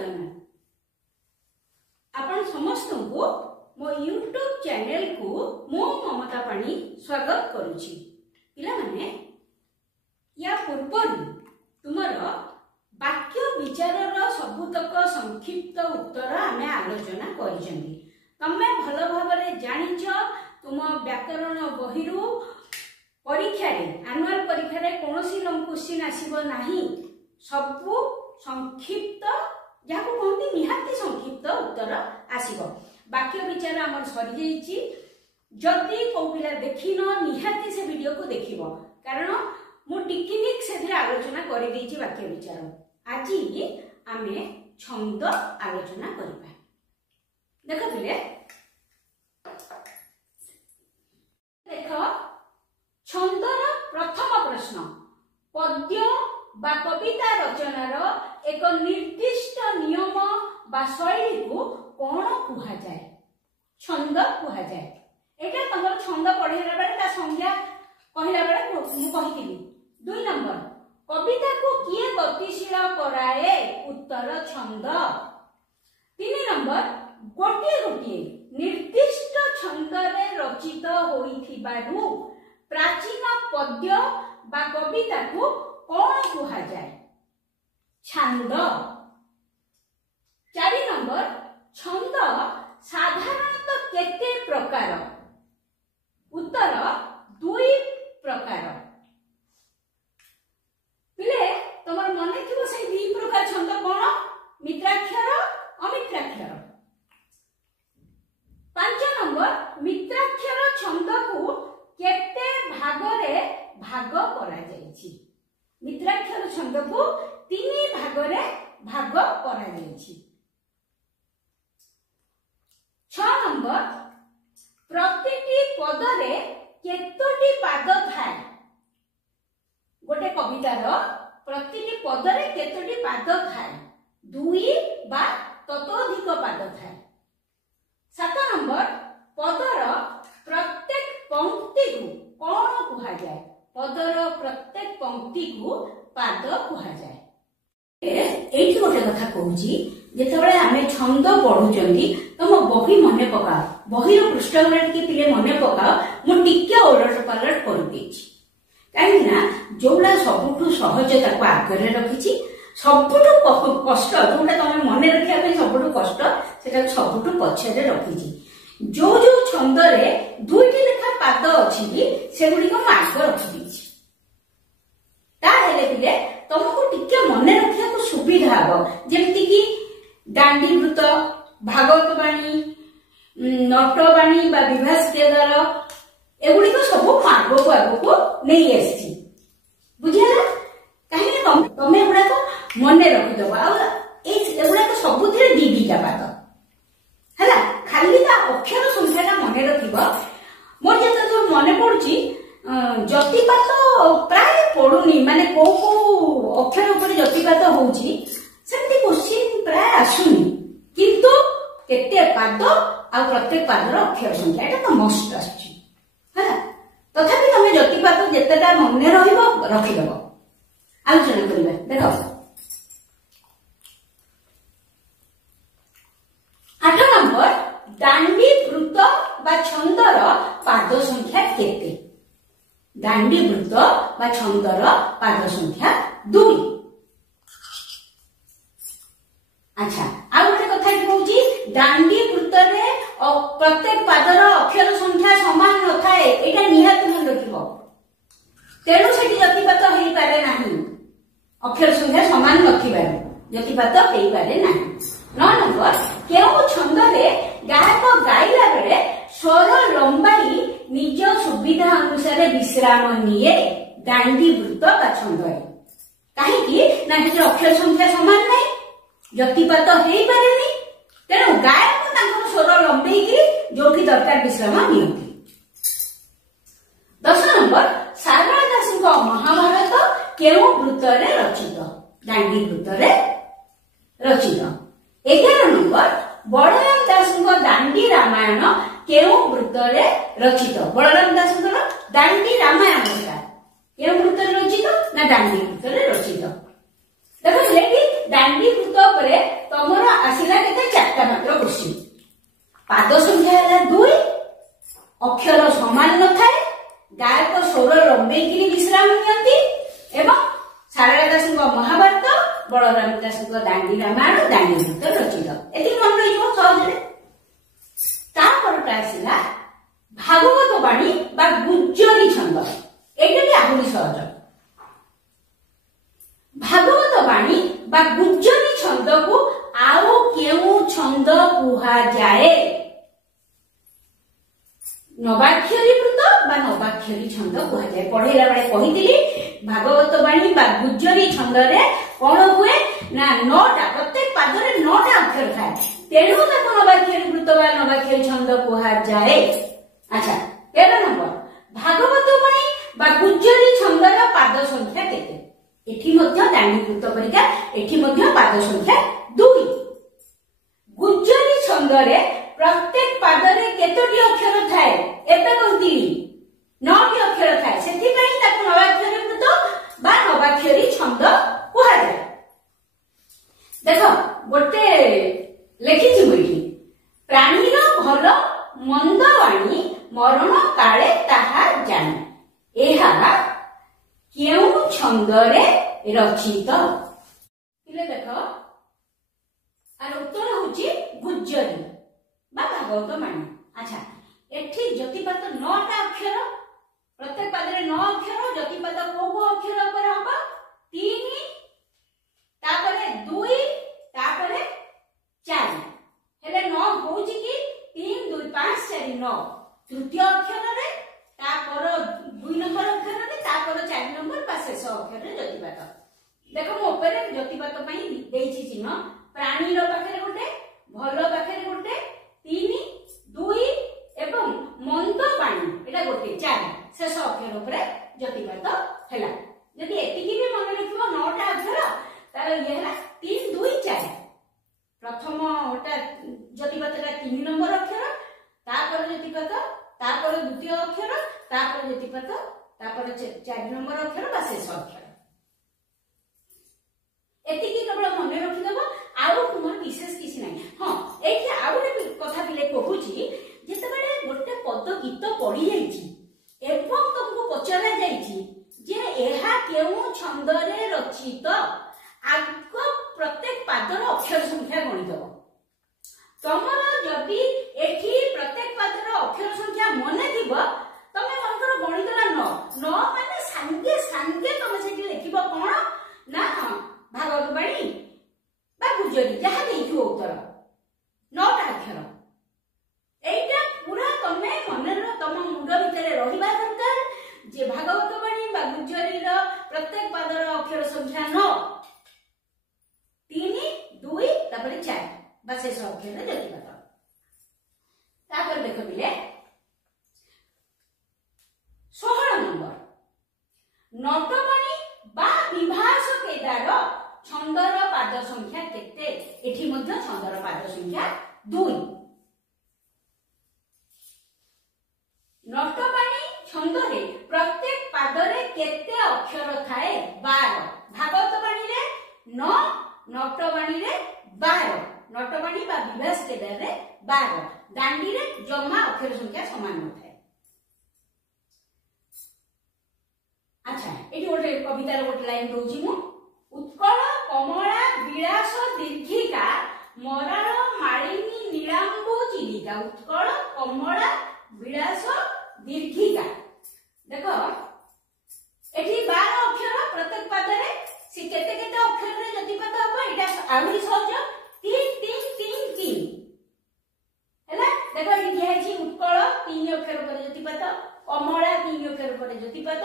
जगन्नाथ। आपण समस्त को मो यूट्यूब चैनल को मो ममता पाणी स्वागत करुछि। पिला माने या पूर्व तुमर वाक्य विचार सबुतक संक्षिप्त उत्तर आमे आलोचना करिसेंती। तमे भल भाबरे जानिछ तुम व्याकरण बहिरु परीक्षा रे एनुअल परीक्षा रे कोनोसी लंग क्वेश्चन आसीबो नाही। सबु संक्षिप्त जाको कहते निहाती संक्षिप्त उत्तर आसीबो। वाक्य विचार हमर सरी जाईची। जदि को पिला देखिन निहाती से वीडियो को देखिबो, कारण मु टेक्निक से आलोचना करि देछि वाक्य विचार। आज आमे छंद आलोचना करिबा। देखो पिले देखो छंदर प्रथम प्रश्न, पद्य बा कविता रचनार एक निर्दिष्ट नियम बा शैली को कौन कुहा जाए? छंद कुहा जाए। एटा तमर छंद पढेला बेले ता संज्ञा कहला बेले मु कहितिली। 2 नंबर, कविता को किए गतिशील कराए? उत्तर छंद। 3 नंबर, गोटे गोटे निर्दिष्ट छंद रे रचित होइथिबारु प्राचीन पद्य बा कविता को कौन कुहा जाए? छंद। 4 नंबर, छंद साधारणतः केते प्रकार? उत्तर 2 प्रकार। पिले तमर मने थिबो से 2 प्रकार छंद कोन? मित्राक्षर अमित्राक्षर। 5 नंबर, मित्राक्षर छंद को केते भागरे भाग करा जायछि? मित्राक्षर छंद को 3 भागरे भाग करा जायछि। 6 नंबर, प्रतिटी पदरे केतोटी पाद थाए? गोटे कवितार प्रतिटी पदरे केतोटी पाद थाए? 2 बा ततोधिक पाद थाए। 7 नंबर, पदर प्रत्येक पंक्ति को कौन कुहा जाए? पदर प्रत्येक पंक्ति को पाद कुहा जाए। एठी गोटे कथा कहूची, जेतेबेले आमे छंद पढुचंदी तम बही मने पकाओ, बहीर पृष्ठभूमि टिके पिले मने पकाओ। मु टिके ओलट पलट कर देछि, काहे ना जोला सबुठु सहज ताको आगरे रखिछि। सबुठु कष्ट जोला तमे मने रखिया पे सबुठु कष्ट सेटा सबुठु पछरे रखिछि। जो जो छंद रे 2टी लेखा पाद अछि सेगुडी को आग रखि दिछि। ता हेले पिले तुमको टिके मने रखिया को सुविधा हबो। जेमति कि दांडी वृत्त, भागवत बाणी, नटबाणी बा विभास केदार एगुडी को सब आगो को नहीं आछि। बुझिला? काहे तमे एगुडा को मने रखि दबो। आ एगुडा को सबुथिरे 2 पाद हला। खाली ता अक्षर संख्याटा मने रखिबो। मोर जते तो मने पडुची जतिपात प्राय पडुनी, माने को अक्षर ऊपर जतिपात होउची सेमति क्वेश्चन प्राय आसुनी। किंतु केते पाद आ प्रत्येक पादर अक्षर संख्या एटा तो मस्ट आछि हला। तथापि तमे जतिपात जेतेटा मने रहिबो रखि दबो। आलोचना करिबा। देखो 8 नंबर, दांडी वृत्त बा छंदर पाद संख्या केते? दांडी वृत्त बा छंदर पाद संख्या 2। अच्छा, आ गोटे कथा कहूची, दांडी वृत्त रे प्रत्येक पादर अक्षर संख्या समान न थाए। एटा निहात मन रखिबो। तेणु सेठी जतिपात हेई पारे नाही। अक्षर संख्या समान नथिबार जतिपात हेई पारे नाही। 9 नंबर, केउ छंद रे गायक गाइला बेले स्वर लंबाई निज सुविधा अनुसार विश्राम निये? दांडी वृत्त बा छंद रे। काहे कि ना हेते अक्षर संख्या समान नाही, जतिपात हेई पारेनी। तेणु गायक तांकर स्वर लंबाई कि जोठी दरकार विश्राम नियंती। 10 नंबर, सारला दासଙ୍କ महाभारत केउ वृत्त रे रचित? दांडी वृत्त रे रचित। 11 नंबर, बलराम दासଙ୍କ दांडी रामायण केउ वृत्त रे रचित? बलराम दासଙ୍କର दांडी रामायण केउ वृत्त रे रचित? ना दांडी वृत्त रे रचित। देखो लेकी दांडी वृत्त परे तमर पाद संख्या है 2, अक्षर समान न थाए, गायक स्वर लंबेकरी विश्राम नियंती एवं सारला दास महाभारत, बलराम दास दांडी रामायण, दांडी भूत रचित। एति मन रही सहज। आसला भागवत बाणी बा गुज्जरी छंद, एटा भी आहुरी सहज। भागवत बाणी बा गुज्जरी छंद को आउ केउ छंद कुहा जाए? नवाक्षरी वृत्त बा नवाक्षरी छंद कुहा जाए। पढ़ेला बेले कहितली भागवत बाणी बा गुज्जरी छंद रे कोन हुए ना 9टा, प्रत्येक पादरे 9टा अक्षर थाए, तेणु ताको नवाक्षरी वृत्त बा नवाक्षरी छंद कुहा जाए। अच्छा 13 नंबर, भागवत बाणी बा गुज्जरी छंदर पाद संख्या केते? एठी मध्य दांडी वृत्त परिका एठी मध्य पाद संख्या 2। गुज्जरी छंद रे प्रत्येक पादरे केतोटी अक्षर थाए? एते कहती 9टी अक्षर थाए, सेति पई ताको नवाक्षरी वृत्त बा नवाक्षरी छंद कुहा जाए। देखो गोटे लेखिछि मुई, प्राणीर भल मंद वाणी मरण काले ताहा जाने, एहा केउ छंदरे रचित? इले देखो आर उत्तर होची गुज्जरी बा भागवत बाणी। अच्छा एठी जतिपात 9टा अक्षर, प्रत्येक पादरे 9 अक्षर, जतिपात को अक्षर पर हबा? 3, तापरे 2, तापरे 4, हेले 9 होची कि 3 2 5 4 9। तृतीय अक्षर रे तापर 2 नंबर अक्षर रे तापर 4 नंबर बा शेष अक्षर रे जतिपात। देखो मो ऊपर जतिपात पई देइछि चिन्ह, प्राणी रो पाखरे गोटे, भल पाखरे गोटे, 3 2 एवं मंद पाणी एटा गोटे 4 शेष अक्षर ऊपर जतिपात हैला। यदि एतिकी भी मन रखिबो 9टा अक्षर तार ये हैला 3 2 4। प्रथम ओटा जतिपातटा 3 नंबर अक्षर, तापर जतिपात, तापर द्वितीय अक्षर, तापर जतिपात, तापर 4 नंबर अक्षर बा शेष अक्षर। एतिकी केवल मन रखि देबो, आउ तुमर विशेष किछि नै। हां एठी आउ गोटे कथा बिले कहूची, जेतेबेले गोटे पद गीत पढ़ी जाइछि एवं तुमको पचरा जाइछि जे एहा केउ छंदरे रचित, आग प्रत्येक पादर अक्षर संख्या गणि दबो। तमर जदि एठी प्रत्येक पादर अक्षर संख्या मने थिबो, तमे मनकर गणि दला 9 माने संगे संगे तमे सेठी लिखिबो कोन ना भागवत बाणी बा गुज्जरी, जहा देखिबो उत्तर 9टा अक्षर। एटा पूरा तमे मने तम मुंड भितरे रहिबा दरकार जे भागवत बाणी बा गुज्जरी रो प्रत्येक पादर अक्षर संख्या 9, 3 2 तापर 4 बा शेष अक्षर रे जतिपात। तापर देखो बिले 16 नंबर, नटबाणी बा विभास केदार छंदर पाद संख्या केते? एठी मध्य छंदर पाद संख्या 2। नटबाणी छंदरे प्रत्येक पादरे केते अक्षर थाए? 12। भागवत बाणी रे 9, नटबाणी रे 12। नटबाणी बा विभास केदार रे 12, दांडी रे जमा अक्षर संख्या समान न थाए। अच्छा एठी गोटे कवितार गोटे लाइन दोची मु, उत्कल कमला विलास दीर्घिका मराळ मालिनी नीलांबु चिलिका। उत्कल कमला विलास दीर्घिका। देखो एठी 12 अक्षर, प्रत्येक पादरे से केते केते अक्षर रे जतिपात हबो? एटा आउरी सहज 3 3 3 3 हैला। देखो एठी दिया छि उत्कल 3 अक्षर पर जतिपात, कमला 3 अक्षर पर जतिपात,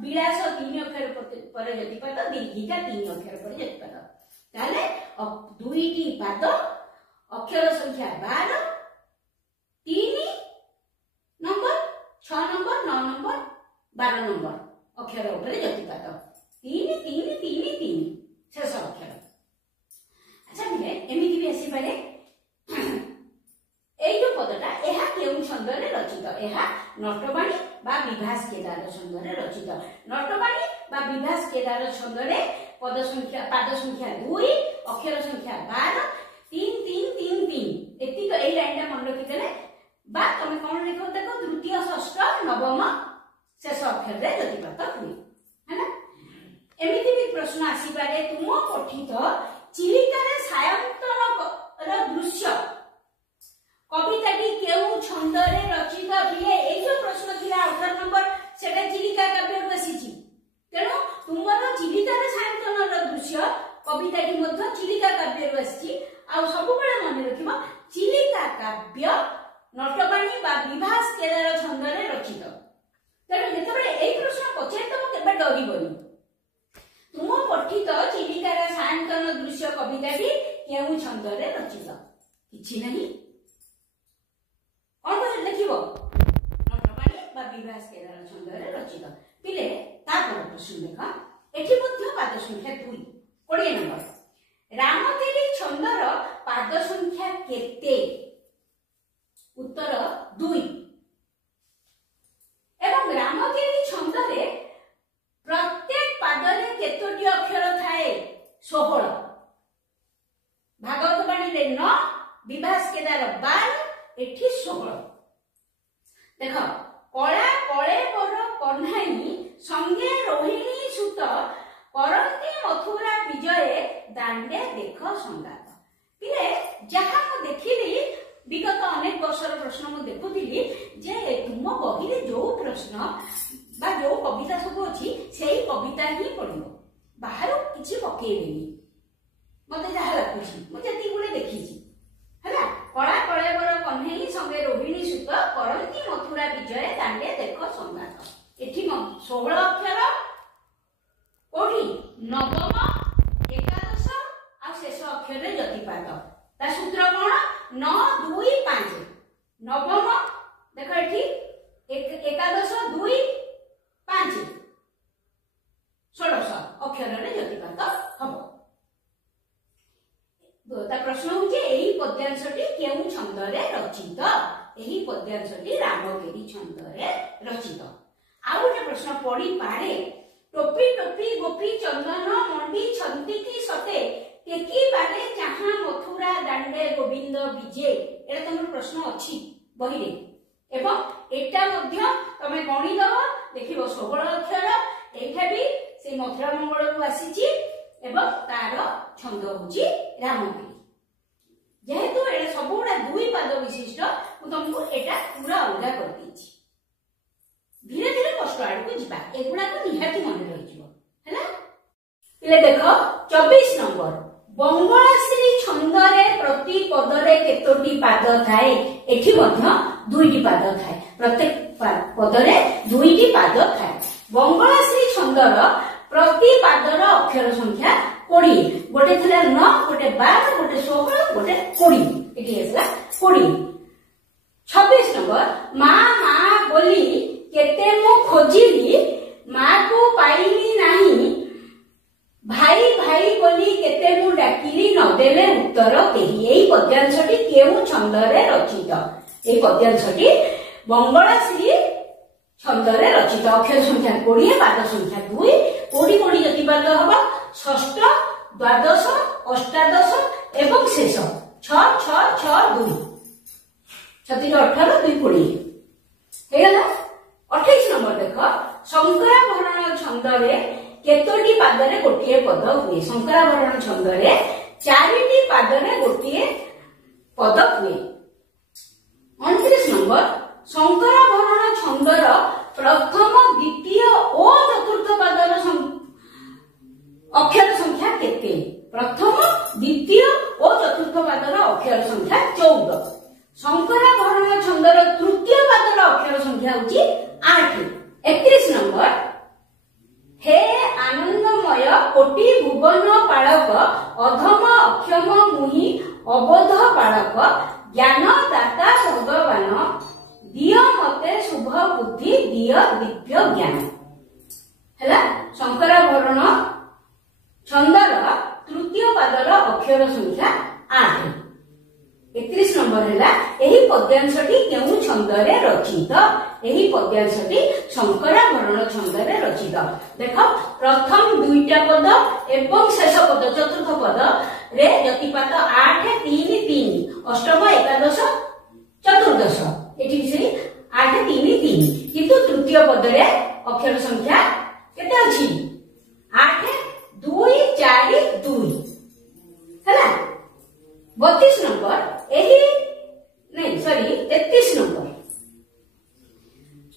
विलास 3 अक्षर पर जतिपात, दीर्घिका 3 अक्षर पर जतिपात। ताले दुईटी पाद अक्षर संख्या 12, 3 नंबर, 6 नंबर, 9 नंबर, 12 नंबर अक्षर ऊपर जतिपात। 3 3 3 3 शेष अक्षर। अच्छा बिले एमिति भी आसी पारे एई जो पदटा एहा केउ छंदरे रचित? एहा नटबाणी बा विभास केदार छंदरे रचित। नटबाणी बा विभास केदार छंदरे पाद संख्या 2, अक्षर संख्या 12, 3 3 3 3। एति एई लाइनटा मन रखि देले पठित चिलिकार सायंतन दृश्य कविताटी केउ छंदरे रचित बिले ए जो प्रश्न थिला 18 नंबर सेटा चिलिका काव्य बसिची तेणु तुमरो चिलिकार सायंतन दृश्य कविताटी मध्ये चिलिका काव्य बसिची आ सब बेले मन रखिबो चिलिका काव्य नटवाणी बा विभास केदार छंदरे रचित तेणु जेतबेले ए प्रश्न पचारे तुम केबे डरिबोनी तुम पठित चिलिकार सायंतन दृश्य कविताटी केउ छंदरे रचित किछि नहीं कौन कौन लिखिबो नटवाणी बा विभास केदार छंदरे रचित पिले तापर प्रश्न देखा एठी मध्ये पाद संख्या 2 20 नंबर रामकेली छंदर पाद संख्या केते उत्तर 2 एवं रामकेली छंदरे प्रत्येक पादरे केतोटी अक्षर थाए 16 भागवत बाणी रे 9 विभास केदार 12 एठी 16 देखो कला कळे पर कन्हाई संगे रोहिणी सुत करंती मथुरा विजय दांडे देख संगात पिले जहा मु देखिली विगत अनेक वर्षर प्रश्न मु देखुथिली जे तुम बहिरे जो प्रश्न बा जो कविता सब अछि सेही कविता ही पढिबो बाहर किछि पकेइबेनी मते जहा लागुछि मु जति गुले देखिछि हला कला कळे बर कन्हई संगे रोहिणी सुत करंती मथुरा विजय दांडे देख संगात एठी 16 अक्षर कोठी नवम एकादश आ शेष अक्षर रे जतिपात ता सूत्र कोन 9 2 5 नवम देखो एठी एकादश 2 5 16 अक्षर रे जतिपात हबो ता प्रश्न होचे एही पद्यांशटी केउ छंदरे रचित एही पद्यांशटी रामकेली छंदरे रचित आ गोटे प्रश्न पड़ी पारे टोपी टोपी गोपी चंदन मंडी छंती की सते टेकी बारे चाहा मथुरा दांडे गोविंद विजय एटा तमर प्रश्न अछि बहिरे एवं एटा मध्य तमे गणि दव देखिबो 16 अक्षर एठा भी से मथुरा मंगल रु आसीची एवं तार छंद होची रामकेली जेहेतु एटा सबुडा दुई पाद विशिष्ट मु तुमको एटा पूरा अलगा कर दीची धीरे धीरे कष्ट आड़ को जिबा एगुडा को निहाती मन रहि जिवो हैला इले देखो 24 नंबर बंगलाश्री छंदरे प्रति पदरे केतोटी पाद थाए एठी मध्य दुईटी पाद थाए प्रत्येक पदरे दुईटी पाद थाए बंगलाश्री छंदर प्रति पादर अक्षर संख्या 20 गोटे थिला 9 गोटे 12 गोटे 16 गोटे 20 एठी हेसला 20 26 नंबर मां मां बोली केते मु खोजिली मां को पाइली नाही भाई भाई बोली केते मु डाकिली न देले उत्तर केही एई पद्यांशटी केउ छंदरे रचित एई पद्यांशटी बंगलाश्री छंदरे रचित अक्षर संख्या 20 पाद संख्या 2 कोडी कोडी जतिपाद हबा षष्ठ द्वादश अष्टादश एवं शेष 6 6 6 2 छति 18 2 20 हेला 28 नंबर देखो शंकराभरण छंदरे केतोटी पादरे गोटिए पद हुए शंकराभरण छंदरे 4टी पादरे गोटिए पद हुए 29 नंबर शंकराभरण छंदर प्रथम द्वितीय और चतुर्थ पादर अक्षर संख्या केते प्रथम द्वितीय और चतुर्थ पादर अक्षर संख्या 14 शंकराभरण छंदर तृतीय पादर अक्षर संख्या होची 8 31 नंबर हे आनंदमय कोटि भुवन पालक अधम अक्षम मुहि अबोध पालक ज्ञान दाता भगवान दिय मते शुभ बुद्धि दिय दिव्य ज्ञान हैला शंकराभरण छंदर तृतीय पादर अक्षर संख्या 8 31 नंबर हैला एही पद्यांशटी केउ छंदरे रचित एही पद्यांशटी शंकराभरण छंदरे रचित देखो प्रथम दुईटा पद एवं शेष पद चतुर्थ पद रे जतिपात 8 3 3 अष्टम एकादश चतुर्दश एठी से 8 3 3 किंतु तृतीय पद रे अक्षर संख्या केते अछि 8 2 4 2 32 नंबर यही नहीं सॉरी 33 नंबर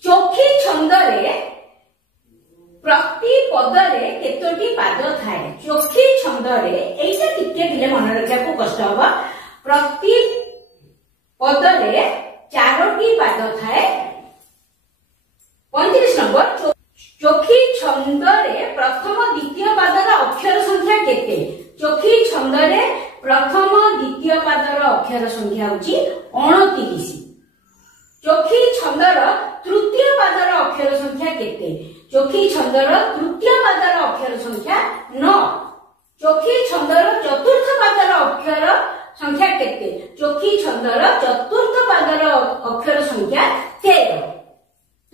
चोखी छंदरे प्रति पदरे केतोटी पाद थाए चोखी छंदरे एइटा टिके दिले मन रखिया को कष्ट हबा प्रति पदरे चारोटी पाद थाए 35 नंबर चोखी छंदरे प्रथम द्वितीय पादर अक्षर संख्या केते चोखी छंदरे प्रथम द्वितीय पादर अक्षर संख्या होची 29 चोखी छंदर तृतीय पादर अक्षर संख्या केते चोखी छंदर तृतीय पादर अक्षर संख्या 9 चोखी छंदर चतुर्थ पादर अक्षर संख्या केते चोखी छंदर चतुर्थ पादर अक्षर संख्या 13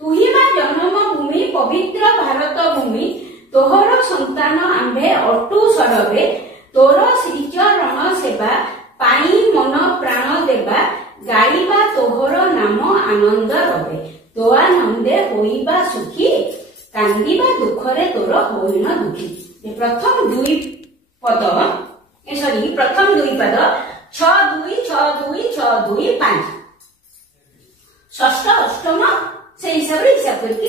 तुहिमा जन्म भूमि पवित्र भारत भूमि तोहर संतान आंबे अटू सरबे तोर श्रीचरण सेवा पाई मन प्राण देवा गाइबा तोहर नाम आनंद रवे तो आनंदे होइबा सुखी कांदिबा दुखरे तोर होइना दुखी ये प्रथम दुई पद सॉरी प्रथम दुई पद 6 2 6 2 6 2 5 षष्ठ अष्टम से हिसाब करके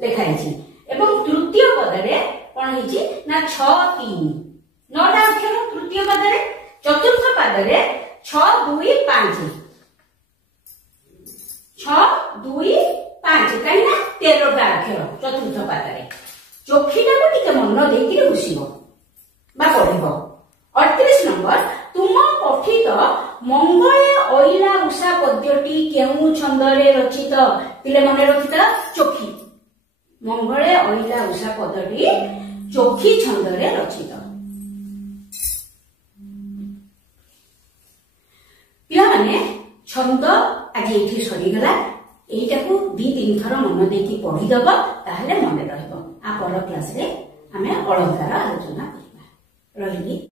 लिखा है एवं तृतीय पदरे कौन है ना 6 3 9टा अक्षर तृतीय पदरे चतुर्थ पदरे 6 2 5 6 2 5 कहीं 13टा अक्षर चतुर्थ पदरे चोखीटा को टिके मन देकी बुझिबो बा पढ़िबो 38 नंबर तुम पठित मंगले ओइला उषा पद्यटी केउ छंदरे रचित पिले मन रखिता चोखी मंगले ओइला उषा पद्यटी चोखी छंदरे रचित पिला माने छंद आज एठी सरी गला एटा को 2-3 थर मन देकी पढ़ी दबो ताहले मन रहबो आ पर क्लास रे हमें अलंकार आलोचना करबा रहिली।